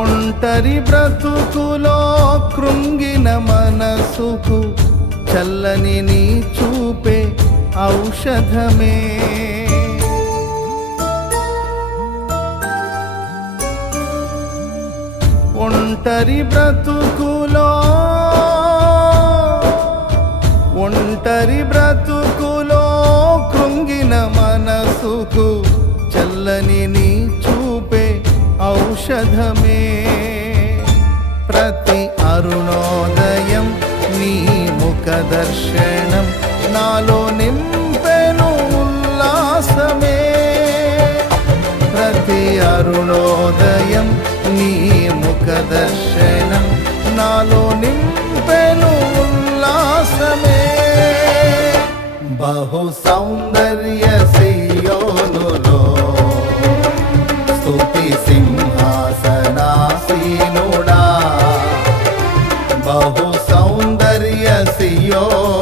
ఒంటరి బ్రతుకులో కృంగిన మనసుకు చల్లని నీ చూపే ఔషధమే. ఒంటరి బ్రతుకులో కృంగిన మనసుకు చల్లని నీ చూపే ఔషధమే. ప్రతి అరుణోదయం నీ ముఖ దర్శనం నాలో నింపెను ఉల్లాసమే. ప్రతి అరుణోదయం నీ ముఖ దర్శనం నాలో నింపెను ఉల్లాసమే. బహు సౌందర్య సియోనులో స్తుతి సింహాసనాసీనుడా. బహు సౌందర్య సియోనులో